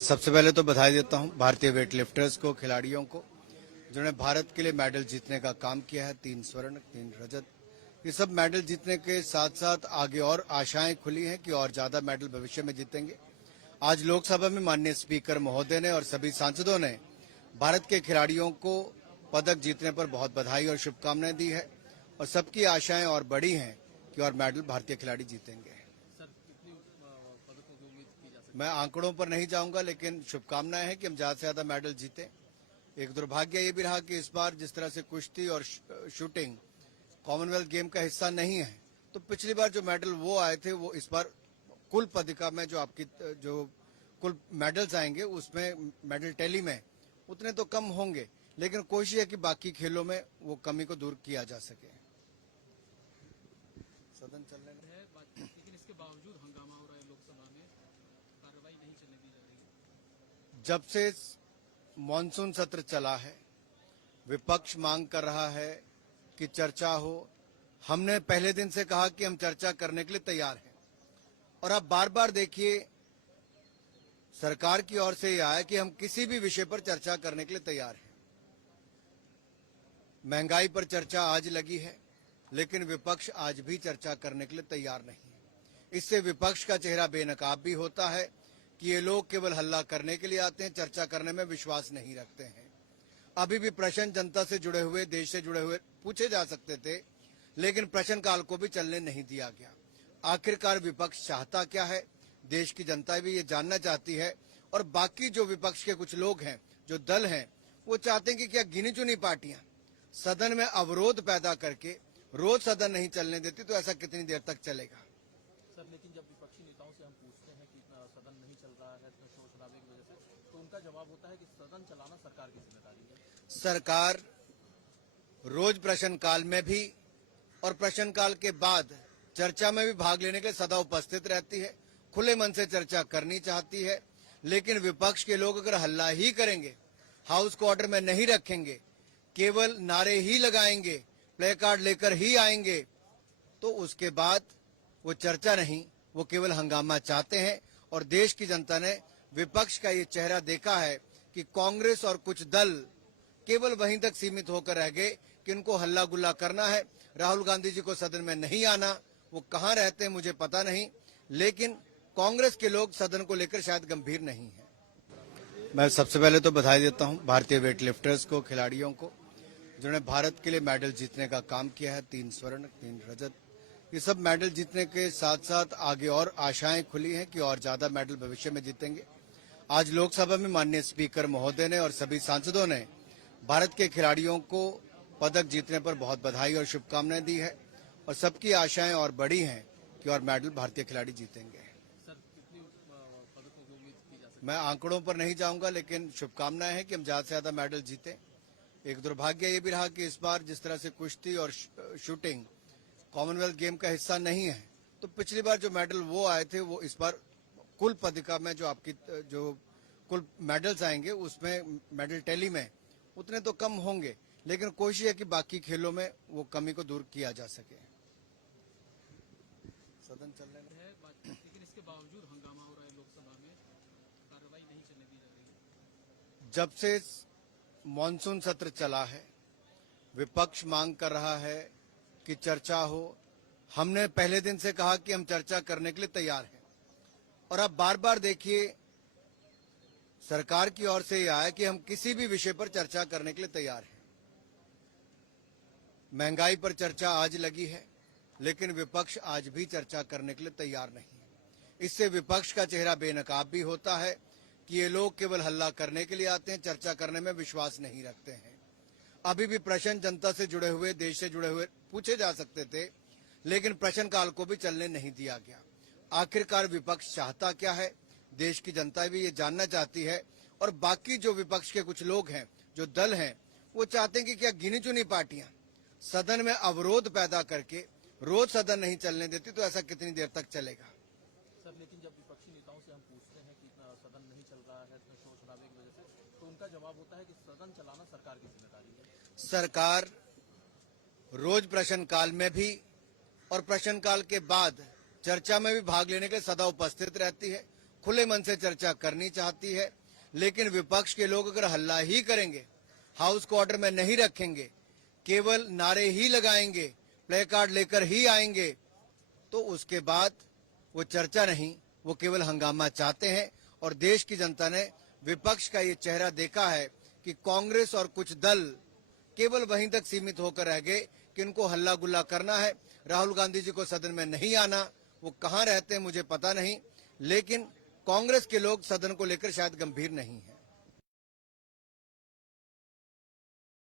सबसे पहले तो बधाई देता हूं भारतीय वेट लिफ्टर्स को, खिलाड़ियों को, जिन्होंने भारत के लिए मेडल जीतने का काम किया है। 3 स्वर्ण 3 रजत। ये सब मेडल जीतने के साथ साथ आगे और आशाएं खुली हैं कि और ज्यादा मेडल भविष्य में जीतेंगे। आज लोकसभा में माननीय स्पीकर महोदय ने और सभी सांसदों ने भारत के खिलाड़ियों को पदक जीतने पर बहुत बधाई और शुभकामनाएं दी है और सबकी आशाएं और बढ़ी हैं कि और मेडल भारतीय खिलाड़ी जीतेंगे। मैं आंकड़ों पर नहीं जाऊंगा, लेकिन शुभकामनाएं हैं कि हम ज्यादा से ज्यादा मेडल जीते। एक दुर्भाग्य ये भी रहा कि इस बार जिस तरह से कुश्ती और शूटिंग कॉमनवेल्थ गेम का हिस्सा नहीं है, तो पिछली बार जो मेडल वो आए थे वो इस बार कुल पदका में जो कुल मेडल्स आएंगे उसमें मेडल टैली में उतने तो कम होंगे, लेकिन कोशिश है कि बाकी खेलों में वो कमी को दूर किया जा सके। सदन चलने है, लेकिन इसके बावजूद हंगामा हो रहा है लोकसभा में, कार्रवाई नहीं चलने दी जा रही है। जब से मॉनसून सत्र चला है, विपक्ष मांग कर रहा है कि चर्चा हो। हमने पहले दिन से कहा कि हम चर्चा करने के लिए तैयार हैं, और अब बार बार देखिए सरकार की ओर से यह आया कि हम किसी भी विषय पर चर्चा करने के लिए तैयार हैं। महंगाई पर चर्चा आज लगी है, लेकिन विपक्ष आज भी चर्चा करने के लिए तैयार नहीं है। इससे विपक्ष का चेहरा बेनकाब भी होता है कि ये लोग केवल हल्ला करने के लिए आते हैं, चर्चा करने में विश्वास नहीं रखते हैं। अभी भी प्रश्न जनता से जुड़े हुए, देश से जुड़े हुए पूछे जा सकते थे, लेकिन प्रश्नकाल को भी चलने नहीं दिया गया। आखिरकार विपक्ष चाहता क्या है, देश की जनता भी ये जानना चाहती है, और बाकी जो विपक्ष के कुछ लोग हैं, जो दल हैं, वो चाहते हैं कि क्या गिनी चुनी पार्टियां सदन में अवरोध पैदा करके रोज सदन नहीं चलने देती, तो ऐसा कितनी देर तक चलेगा। सर, लेकिन जब विपक्षी नेताओं से हम पूछते हैं कि सदन नहीं चल रहा है शोर शराबे की वजह से, तो उनका जवाब होता है कि सदन चलाना सरकार की जिम्मेदारी है। सरकार रोज प्रश्नकाल में भी और प्रश्नकाल के बाद चर्चा में भी भाग लेने के लिए सदा उपस्थित रहती है, खुले मन से चर्चा करनी चाहती है। लेकिन विपक्ष के लोग अगर हल्ला ही करेंगे, हाउस को ऑर्डर में नहीं रखेंगे, केवल नारे ही लगाएंगे, प्ले कार्ड लेकर ही आएंगे, तो उसके बाद वो चर्चा नहीं, वो केवल हंगामा चाहते हैं। और देश की जनता ने विपक्ष का ये चेहरा देखा है कि कांग्रेस और कुछ दल केवल वहीं तक सीमित होकर रह गए कि उनको हल्ला गुल्ला करना है। राहुल गांधी जी को सदन में नहीं आना, वो कहां रहते हैं मुझे पता नहीं, लेकिन कांग्रेस के लोग सदन को लेकर शायद गंभीर नहीं है। मैं सबसे पहले तो बधाई देता हूं भारतीय वेट लिफ्टर्स को, खिलाड़ियों को, जिन्होंने भारत के लिए मेडल जीतने का काम किया है। 3 स्वर्ण 3 रजत। ये सब मेडल जीतने के साथ साथ आगे और आशाएं खुली हैं कि और ज्यादा मेडल भविष्य में जीतेंगे। आज लोकसभा में माननीय स्पीकर महोदय ने और सभी सांसदों ने भारत के खिलाड़ियों को पदक जीतने पर बहुत बधाई और शुभकामनाएं दी है और सबकी आशाएं और बढ़ी हैं कि और मेडल भारतीय खिलाड़ी जीतेंगे। सर, कितनी पदकों की उम्मीद की जा सकती है? मैं आंकड़ों पर नहीं जाऊंगा, लेकिन शुभकामनाएं हैं कि हम ज्यादा से ज्यादा मेडल जीते। एक दुर्भाग्य ये भी रहा कि इस बार जिस तरह से कुश्ती और शूटिंग कॉमनवेल्थ गेम का हिस्सा नहीं है, तो पिछली बार जो मेडल वो आए थे वो इस बार कुल पदका में जो कुल मेडल्स आएंगे उसमें मेडल टैली में उतने तो कम होंगे, लेकिन कोशिश है कि बाकी खेलों में वो कमी को दूर किया जा सके। सदन चलने है, लेकिन इसके बावजूद हंगामा हो रहा है लोकसभा में, कार्रवाई नहीं चलने दी जा रही है। जब से मॉनसून सत्र चला है, विपक्ष मांग कर रहा है कि चर्चा हो। हमने पहले दिन से कहा कि हम चर्चा करने के लिए तैयार हैं, और अब बार बार देखिए सरकार की ओर से यह आया कि हम किसी भी विषय पर चर्चा करने के लिए तैयार हैं। महंगाई पर चर्चा आज लगी है, लेकिन विपक्ष आज भी चर्चा करने के लिए तैयार नहीं है। इससे विपक्ष का चेहरा बेनकाब भी होता है कि ये लोग केवल हल्ला करने के लिए आते हैं, चर्चा करने में विश्वास नहीं रखते हैं। अभी भी प्रश्न जनता से जुड़े हुए, देश से जुड़े हुए पूछे जा सकते थे, लेकिन प्रश्नकाल को भी चलने नहीं दिया गया। आखिरकार विपक्ष चाहता क्या है, देश की जनता भी ये जानना चाहती है, और बाकी जो विपक्ष के कुछ लोग हैं, जो दल हैं, वो चाहते हैं कि क्या गिनी चुनी पार्टियां सदन में अवरोध पैदा करके रोज सदन नहीं चलने देती, तो ऐसा कितनी देर तक चलेगा। सर, लेकिन जब विपक्षी नेताओं से हम पूछते हैं कि सदन नहीं चल रहा है शोर शराबे की वजह से, तो उनका जवाब होता है कि सदन चलाना सरकार की जिम्मेदारी है। सरकार रोज प्रश्नकाल में भी और प्रश्नकाल के बाद चर्चा में भी भाग लेने के लिए सदा उपस्थित रहती है, खुले मन से चर्चा करनी चाहती है। लेकिन विपक्ष के लोग अगर हल्ला ही करेंगे, हाउस को ऑर्डर में नहीं रखेंगे, केवल नारे ही लगाएंगे, प्ले कार्ड लेकर ही आएंगे, तो उसके बाद वो चर्चा नहीं, वो केवल हंगामा चाहते हैं। और देश की जनता ने विपक्ष का ये चेहरा देखा है कि कांग्रेस और कुछ दल केवल वहीं तक सीमित होकर रह गए कि उनको हल्ला गुल्ला करना है। राहुल गांधी जी को सदन में नहीं आना, वो कहां रहते हैं मुझे पता नहीं, लेकिन कांग्रेस के लोग सदन को लेकर शायद गंभीर नहीं है।